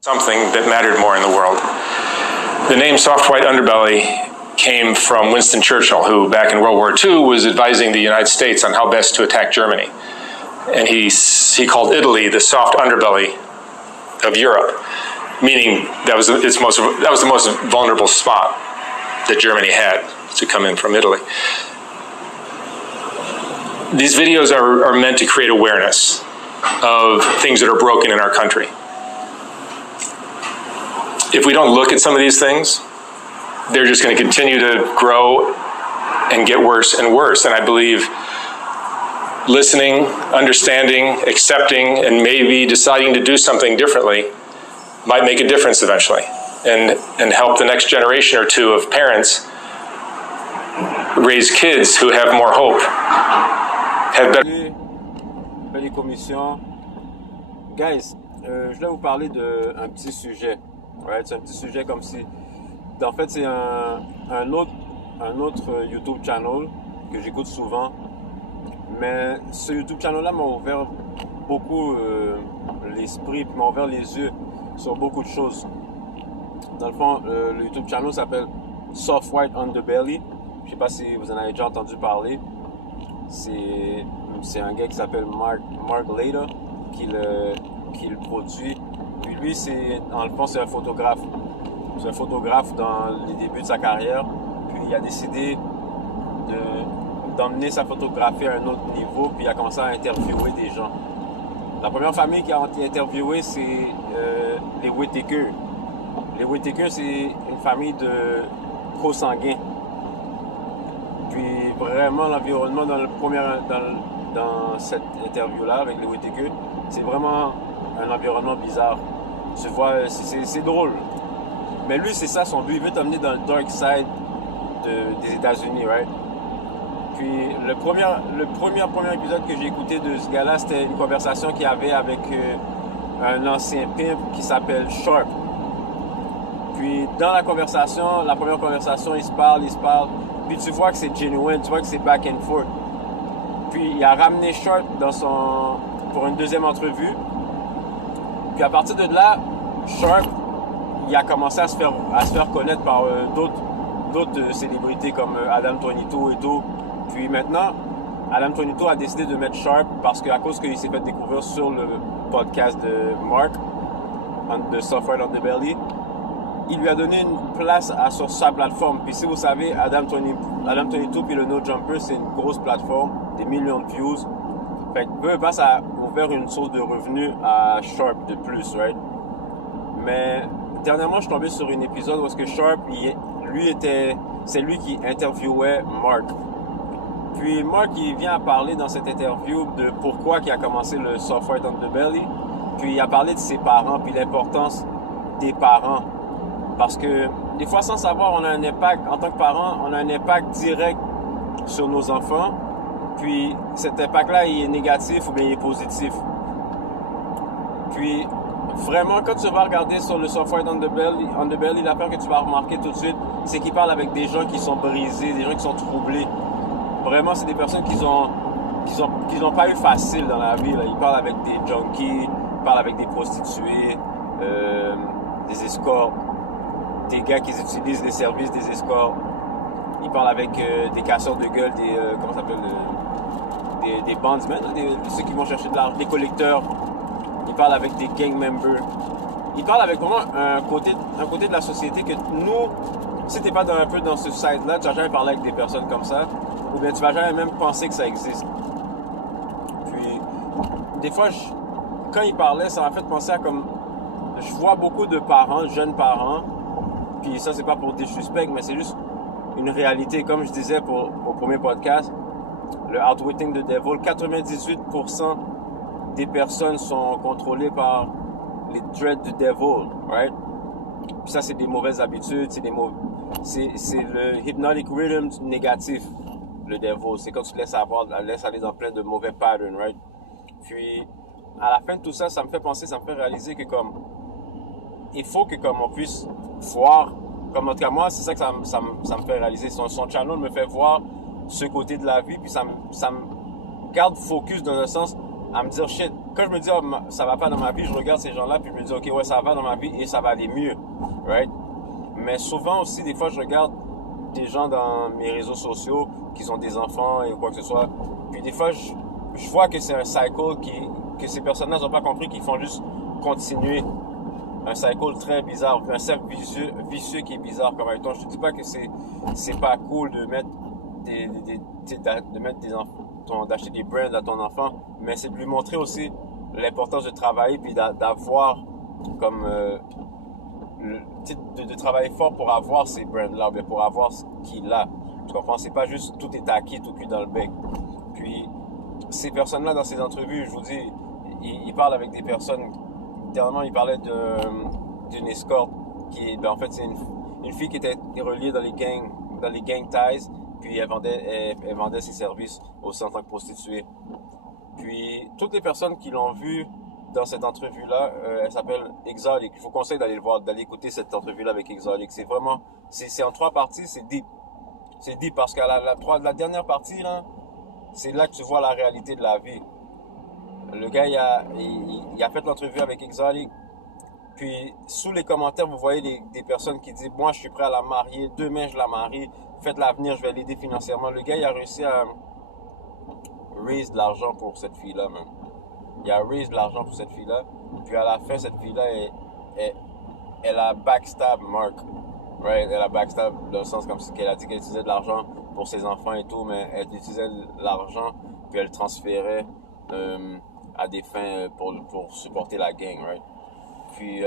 something that mattered more in the world. The name soft white underbelly came from Winston Churchill, who back in World War II was advising the United States on how best to attack Germany. And he called Italy the soft underbelly of Europe, meaning that was the most vulnerable spot that Germany had to come in from Italy. These videos are meant to create awareness of things that are broken in our country. If we don't look at some of these things, they're just going to continue to grow and get worse and worse. And I believe listening, understanding, accepting, and maybe deciding to do something differently might make a difference eventually and help the next generation or two of parents raise kids who have more hope. Les commissions. Guys, je vais vous parler d'un petit sujet. Right? C'est un petit sujet comme si... En fait, c'est un autre YouTube channel que j'écoute souvent. Mais ce YouTube channel-là m'a ouvert beaucoup l'esprit, puis m'a ouvert les yeux sur beaucoup de choses. Dans le fond, le YouTube channel s'appelle Soft White Underbelly. Je sais pas si vous en avez déjà entendu parler. C'est un gars qui s'appelle Mark Leda qui le produit. Puis lui, dans le fond, c'est un photographe. C'est un photographe dans les débuts de sa carrière. Puis il a décidé d'emmener sa photographie à un autre niveau. Puis il a commencé à interviewer des gens. La première famille qu'il a interviewé, c'est les Whittaker. Les Whittaker, c'est une famille de consanguins. Puis vraiment, l'environnement dans cette interview-là avec les Whittaker, c'est vraiment un environnement bizarre. Tu vois, c'est drôle. Mais lui, c'est ça son but. Il veut t'amener dans le dark side des États-Unis, right? Puis le premier épisode que j'ai écouté de ce gars-là, c'était une conversation qu'il avait avec un ancien pimp qui s'appelle Sharp. Puis dans la première conversation, ils se parlent. Puis tu vois que c'est genuine, tu vois que c'est back and forth. Puis il a ramené Sharp pour une deuxième entrevue. Puis à partir de là, Sharp, il a commencé à se faire connaître par d'autres célébrités comme Adam 22 et tout. Puis maintenant, Adam 22 a décidé de mettre Sharp parce qu'à cause qu'il s'est fait découvrir sur le podcast de Mark, de Soft White Underbelly, il lui a donné une place sur sa plateforme. Puis si vous savez, Adam 22 puis le No Jumper, c'est une grosse plateforme, des millions de views. Fait que ça a ouvert une source de revenus à Sharp de plus, right? Mais dernièrement, je suis tombé sur un épisode où est-ce que Sharp, c'est lui qui interviewait Mark. Puis Mark, il vient à parler dans cette interview de pourquoi il a commencé le Soft White Underbelly. Puis il a parlé de ses parents, puis l'importance des parents. Parce que des fois, sans savoir, on a un impact, en tant que parent, on a un impact direct sur nos enfants. Puis cet impact-là, il est négatif ou bien il est positif. Puis vraiment, quand tu vas regarder sur le Soft White Underbelly, l'affaire que tu vas remarquer tout de suite, c'est qu'il parle avec des gens qui sont brisés, des gens qui sont troublés. Vraiment, c'est des personnes qui n'ont pas eu facile dans la vie. Là. Ils parlent avec des junkies, ils parlent avec des prostituées, des escorts, des gars qui utilisent les services des escorts. Ils parlent avec des casseurs de gueule, des bandsmen, ceux qui vont chercher de l'argent, des collecteurs. Ils parlent avec des gang members. Ils parlent avec vraiment un côté de la société que nous, si t'es pas un peu dans ce side-là, tu vas jamais parler avec des personnes comme ça, ou bien tu vas jamais même penser que ça existe. Puis, des fois, quand ils parlaient, ça m'a fait penser à comme... Je vois beaucoup de parents, jeunes parents, puis ça, c'est pas pour disrespect, mais c'est juste une réalité. Comme je disais au premier podcast, le Outwitting the Devil, 98% des personnes sont contrôlées par les dreads du devil, right? Puis ça, c'est des mauvaises habitudes, c'est le hypnotic rhythm négatif, le devil. C'est quand tu laisses aller dans plein de mauvais patterns, right? Puis, à la fin de tout ça, ça me fait réaliser que comme, il faut que comme on puisse voir, comme en tout cas moi, c'est ça que ça me fait réaliser. Son channel me fait voir ce côté de la vie, puis ça me garde focus dans un sens à me dire, shit, quand je me dis, oh, ça va pas dans ma vie, je regarde ces gens-là, puis je me dis, ok, ouais, ça va dans ma vie et ça va aller mieux, right? Mais souvent aussi, des fois, je regarde des gens dans mes réseaux sociaux qui ont des enfants et quoi que ce soit, puis des fois, je vois que c'est un cycle que ces personnes-là n'ont pas compris, qu'ils font juste continuer. Un cycle très bizarre, un cercle vicieux qui est bizarre comme un ton. Je te dis pas que c'est pas cool de mettre d'acheter des brands à ton enfant, mais c'est de lui montrer aussi l'importance de travailler puis d'avoir comme de travailler fort pour avoir ces brands-là, mais pour avoir ce qu'il a. Tu comprends? C'est pas juste tout est acquis, tout cuit dans le bec. Puis ces personnes-là dans ces entrevues, je vous dis, ils parlent avec des personnes. Dernièrement, il parlait d'une escorte qui, en fait, c'est une fille qui était reliée dans les gang ties, puis elle vendait ses services aussi en tant que prostituée. Puis toutes les personnes qui l'ont vue dans cette entrevue-là, elle s'appelle Exotic. Je vous conseille d'aller le voir, d'aller écouter cette entrevue-là avec Exotic. C'est vraiment, c'est en 3 parties, c'est deep. C'est deep parce qu'à la dernière partie là, c'est là que tu vois la réalité de la vie. Le gars, il a fait l'entrevue avec Exotic. Puis, sous les commentaires, vous voyez des personnes qui disent, moi, je suis prêt à la marier. Demain, je la marie. Faites l'avenir, je vais l'aider financièrement. Le gars, il a réussi à raise de l'argent pour cette fille-là, même. Il a raise de l'argent pour cette fille-là. Puis, à la fin, cette fille-là, elle a backstab Mark. Right? Elle a backstab dans le sens comme si qu'elle a dit qu'elle utilisait de l'argent pour ses enfants et tout, mais elle utilisait l'argent, puis elle le transférait à des fins pour supporter la gang, right? Puis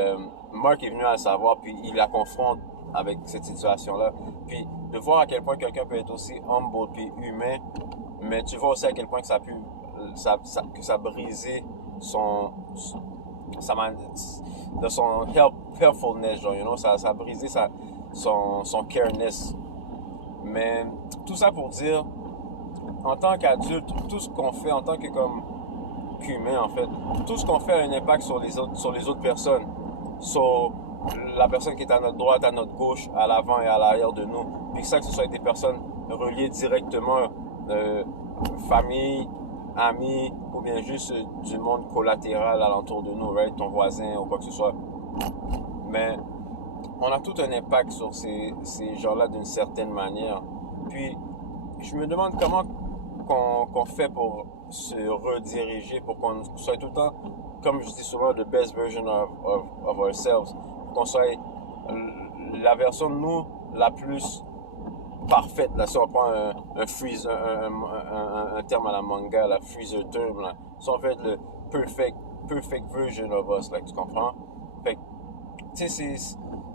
Mark est venu à le savoir, puis il la confronte avec cette situation-là. Puis de voir à quel point quelqu'un peut être aussi humble puis humain, mais tu vois aussi à quel point que ça a brisé son helpfulness, genre, you know, ça a brisé son careness. Mais tout ça pour dire, en tant qu'adulte, tout ce qu'on fait en tant que qu'humain, en fait, tout ce qu'on fait a un impact sur les autres personnes, sur la personne qui est à notre droite, à notre gauche, à l'avant et à l'arrière de nous. Puis ça, que ce soit des personnes reliées directement, famille, amis, ou bien juste du monde collatéral alentour de nous, right? Ton voisin ou quoi que ce soit. Mais on a tout un impact sur ces gens-là d'une certaine manière. Puis je me demande comment qu'on fait pour se rediriger, pour qu'on soit tout le temps, comme je dis souvent, the best version of ourselves, pour qu'on soit la version de nous la plus parfaite. Là, si on prend un terme à la manga, la freezer term, là, si on veut être le perfect version of us, là, tu comprends? Fait que, tu sais,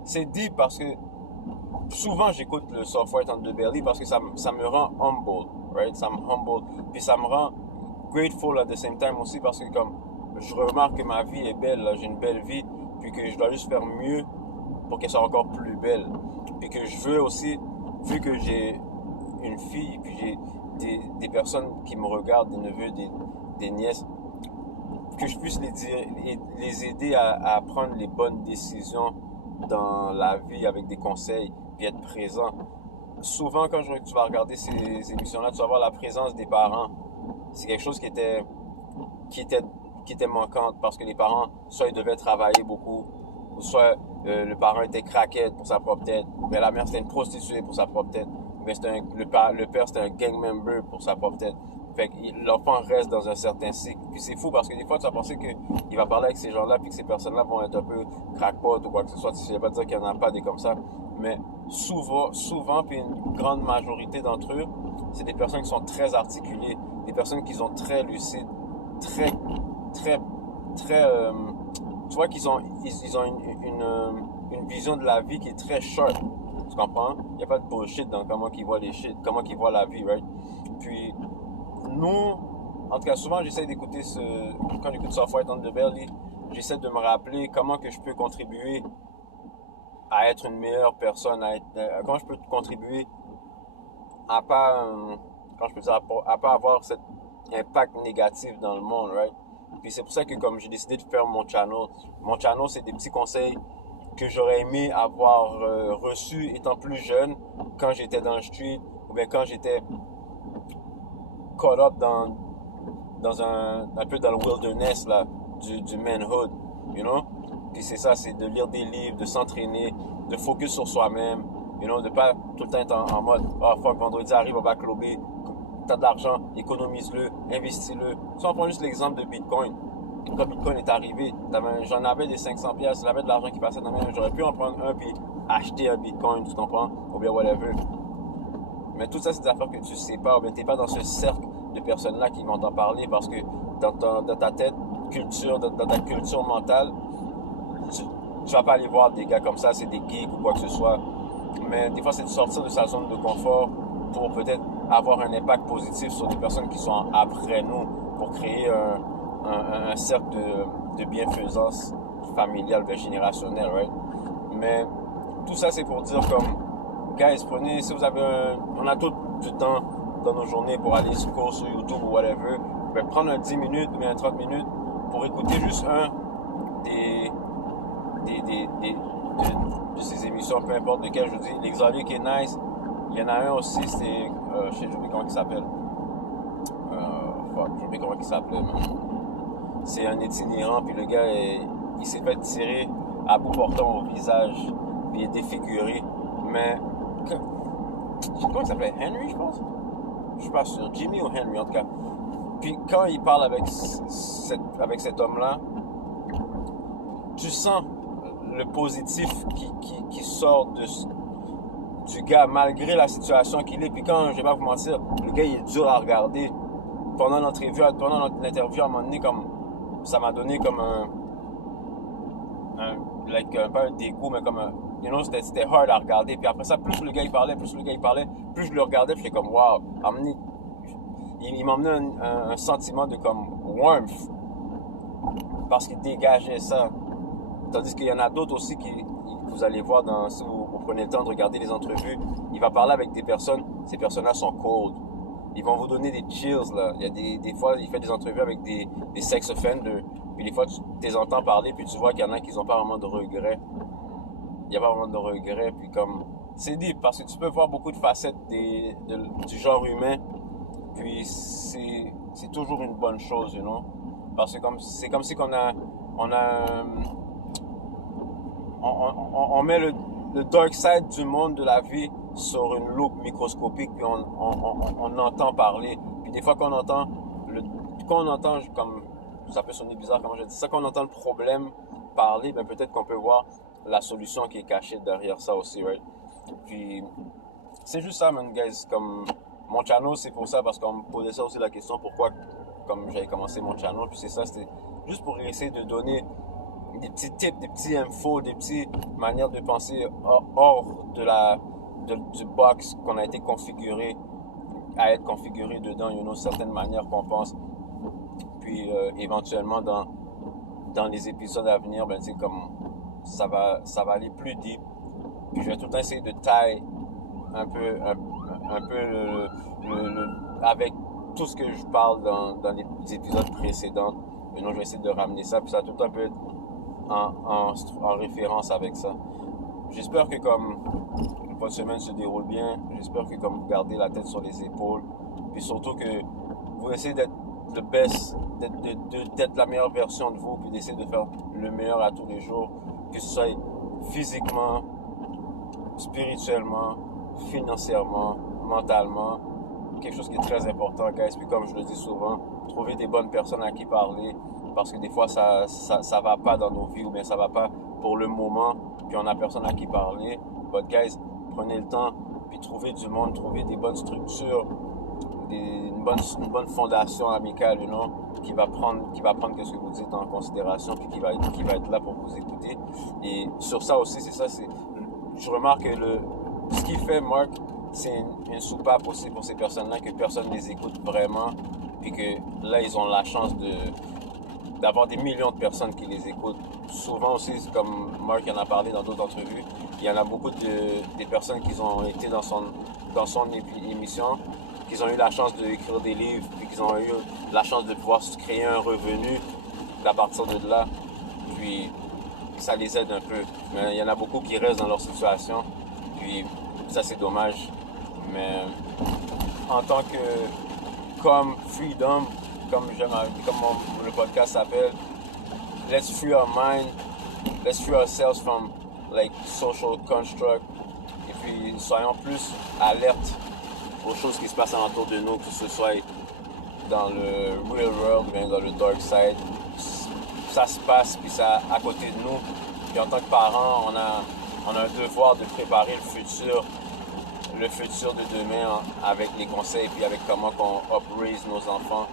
c'est deep parce que souvent j'écoute le Soft-White Underbelly parce que ça me rend humble, right? Ça me humble, puis ça me rend grateful at the same time aussi parce que comme je remarque que ma vie est belle, là, j'ai une belle vie, puis que je dois juste faire mieux pour qu'elle soit encore plus belle. Puis que je veux aussi, vu que j'ai une fille, puis j'ai des personnes qui me regardent, des neveux, des nièces, que je puisse les aider à prendre les bonnes décisions dans la vie avec des conseils, puis être présent. Souvent, quand tu vas regarder ces émissions-là, tu vas voir la présence des parents. C'est quelque chose qui était manquante parce que les parents, soit ils devaient travailler beaucoup, ou soit le parent était craquette pour sa propre tête, mais la mère c'était une prostituée pour sa propre tête, mais le père c'était un gang member pour sa propre tête. Fait que l'enfant reste dans un certain cycle. Puis c'est fou parce que des fois tu vas penser qu'il va parler avec ces gens-là puis que ces personnes-là vont être un peu crackpot ou quoi que ce soit. Je ne vais pas dire qu'il n'y en a pas des comme ça, mais souvent puis une grande majorité d'entre eux, c'est des personnes qui sont très articulées, des personnes qui sont très lucides, très tu vois qu'ils ont une vision de la vie qui est très short. Tu comprends? Il n'y a pas de bullshit dans comment ils voient comment ils voient la vie, right? Puis nous, en tout cas, souvent j'essaie d'écouter quand j'écoute Soft-White Underbelly, j'essaie de me rappeler comment que je peux contribuer à être une meilleure personne, comment je peux contribuer à pas avoir cet impact négatif dans le monde, right? Puis c'est pour ça que comme j'ai décidé de faire mon channel, c'est des petits conseils que j'aurais aimé avoir reçus étant plus jeune, quand j'étais dans le street, ou bien quand j'étais caught up un peu dans le wilderness, là, du manhood, you know? Puis c'est ça, c'est de lire des livres, de s'entraîner, de focus sur soi-même, you know, de pas tout le temps être en mode, oh fuck, vendredi arrive, on va clubber, t'as de l'argent, économise-le, investis-le. Si on prend juste l'exemple de Bitcoin, quand Bitcoin est arrivé, j'en avais des 500 pièces, j'avais de l'argent qui passait dans ma main, j'aurais pu en prendre un puis acheter un Bitcoin, tu comprends, ou bien whatever. Mais tout ça, c'est des affaires que tu sais pas, ou bien t'es pas dans ce cercle de personnes-là qui vont t'en parler parce que dans ta tête, dans ta culture mentale, tu vas pas aller voir des gars comme ça, c'est des geeks ou quoi que ce soit. Mais des fois, c'est de sortir de sa zone de confort pour peut-être avoir un impact positif sur des personnes qui sont après nous pour créer un cercle de bienfaisance familiale, générationnelle, right? Mais tout ça, c'est pour dire comme, guys, prenez, si vous avez on a tout du temps dans nos journées pour aller scroll sur YouTube ou whatever, ben, prendre un 10 minutes ou bien 30 minutes pour écouter juste un de ces émissions, peu importe lequel, je vous dis, l'Exotique est nice. Il y en a un aussi, c'est, je sais, j'oublie comment il s'appelle. J'oublie comment il s'appelait, c'est un itinérant, puis le gars, il s'est fait tirer à bout portant au visage, puis il est défiguré. Mais, comment il s'appelait? Henry, je pense? Je suis pas sûr. Jimmy ou Henry, en tout cas. Puis quand il parle avec cet homme-là, tu sens le positif qui sort du gars, malgré la situation qu'il est. Puis quand, je vais pas vous mentir, le gars, il est dur à regarder. Pendant notre interview, à un moment donné, comme, ça m'a donné comme pas un dégoût, mais comme you know, c'était hard à regarder. Puis après ça, plus le gars il parlait, plus je le regardais, puis j'étais comme, wow, il m'emmenait un sentiment de comme warmth, parce qu'il dégageait ça. Tandis qu'il y en a d'autres aussi vous allez voir si vous prenez le temps de regarder les entrevues, il va parler avec des personnes, ces personnes-là sont cold. Ils vont vous donner des chills, là. Il y a des fois, il fait des entrevues avec des sex offenders, puis des fois, tu les entends parler, puis tu vois qu'il y en a qui n'ont pas vraiment de regrets. Il n'y a pas vraiment de regrets, puis comme, c'est deep, parce que tu peux voir beaucoup de facettes du genre humain, puis c'est toujours une bonne chose, you know. Parce que c'est comme si on met le dark side du monde de la vie sur une loupe microscopique, puis on entend parler. Puis des fois quand on entend comme, ça peut sonner bizarre comment je dis ça, quand on entend le problème parler, ben peut-être qu'on peut voir la solution qui est cachée derrière ça aussi, right? Puis c'est juste ça, man, guys. Comme mon channel, c'est pour ça, parce qu'on me posait ça aussi la question, pourquoi, comme j'avais commencé mon channel, puis c'est ça, c'était juste pour essayer de donner des petits tips, des petits infos, des petites manières de penser hors du box qu'on a été configuré à être configuré dedans, you know, certaines manières qu'on pense. Puis éventuellement dans les épisodes à venir, ben c'est comme ça va aller plus deep. Puis je vais tout le temps essayer de tailler un peu avec tout ce que je parle dans les épisodes précédents. Maintenant, je vais essayer de ramener ça, puis ça va tout un peu en référence avec ça. J'espère que comme votre semaine se déroule bien, j'espère que comme vous gardez la tête sur les épaules, puis surtout que vous essayez d'être le best, d'être la meilleure version de vous, puis d'essayer de faire le meilleur à tous les jours, que ce soit physiquement, spirituellement, financièrement, mentalement, quelque chose qui est très important, guys. Puis comme je le dis souvent, trouver des bonnes personnes à qui parler, parce que des fois ça va pas dans nos vies, ou bien ça va pas pour le moment, puis on a personne à qui parler. But guys, prenez le temps, puis trouvez du monde, trouvez des bonnes structures, une bonne fondation amicale, you know, qui va prendre ce que vous dites en considération, puis qui va être là pour vous écouter. Et sur ça aussi, c'est ça, je remarque que ce qui fait Mark, c'est une soupape aussi pour ces personnes-là, que personne ne les écoute vraiment, puis que là, ils ont la chance d'avoir des millions de personnes qui les écoutent. Souvent aussi, comme Mark en a parlé dans d'autres entrevues, il y en a beaucoup des personnes qui ont été dans son émission, qui ont eu la chance d'écrire des livres, puis qui ont eu la chance de pouvoir se créer un revenu à partir de là, puis ça les aide un peu. Mais il y en a beaucoup qui restent dans leur situation, puis ça c'est dommage. Mais en tant que comme Freedom, comme le podcast s'appelle, let's free our mind, let's free ourselves from like social construct, et puis soyons plus alertes aux choses qui se passent alentour de nous, que ce soit dans le real world ou bien dans le dark side. Ça se passe, puis ça à côté de nous. Puis en tant que parents, on a un devoir de préparer le futur de demain avec les conseils, puis avec comment on upraise nos enfants.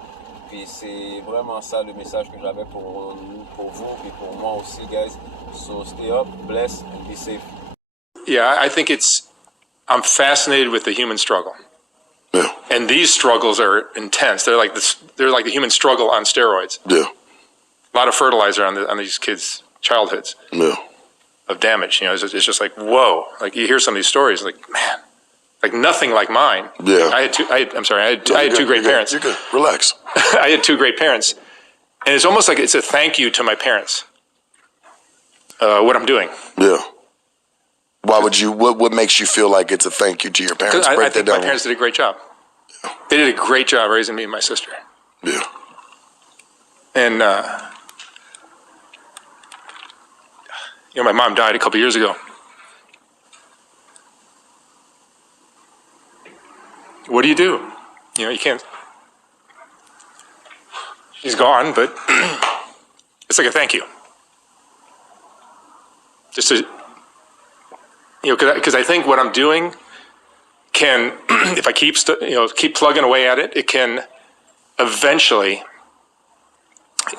Puis c'est vraiment ça le message que j'avais pour vous, et pour moi aussi, guys. So stay up, bless, and be safe. Yeah, I think I'm fascinated with the human struggle. Yeah. And these struggles are intense. They're like the human struggle on steroids. Yeah. A lot of fertilizer on these kids' childhoods Yeah. of damage. You know, it's just like, whoa. Like you hear some of these stories, like, man, like nothing like mine. Yeah. I had two great parents. You're good. Relax. I had two great parents. And it's almost like it's a thank you to my parents, what I'm doing. Yeah. Why would you? What makes you feel like it's a thank you to your parents? I Break think that my down. parents did a great job. They did a great job raising me and my sister. Yeah. And, you know, my mom died a couple years ago. What do? You know, you can't. She's gone, but it's like a thank you. Just to, you know, because I think what I'm doing can, if I keep plugging away at it, it can eventually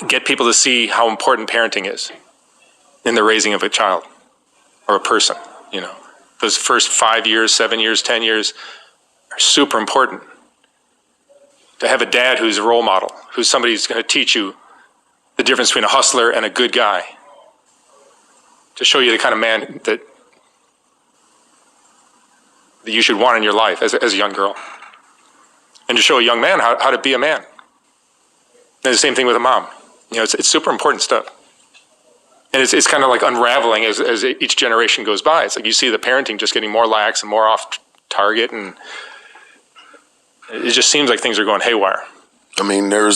get people to see how important parenting is in the raising of a child or a person. You know, those first 5 years, 7 years, 10 years are super important. To have a dad who's a role model, who's somebody who's going to teach you the difference between a hustler and a good guy, to show you the kind of man that you should want in your life as a young girl, and to show a young man how to be a man. And the same thing with a mom. You know, it's super important stuff. And it's kind of like unraveling as each generation goes by. It's like you see the parenting just getting more lax and more off target, and it just seems like things are going haywire. I mean, there's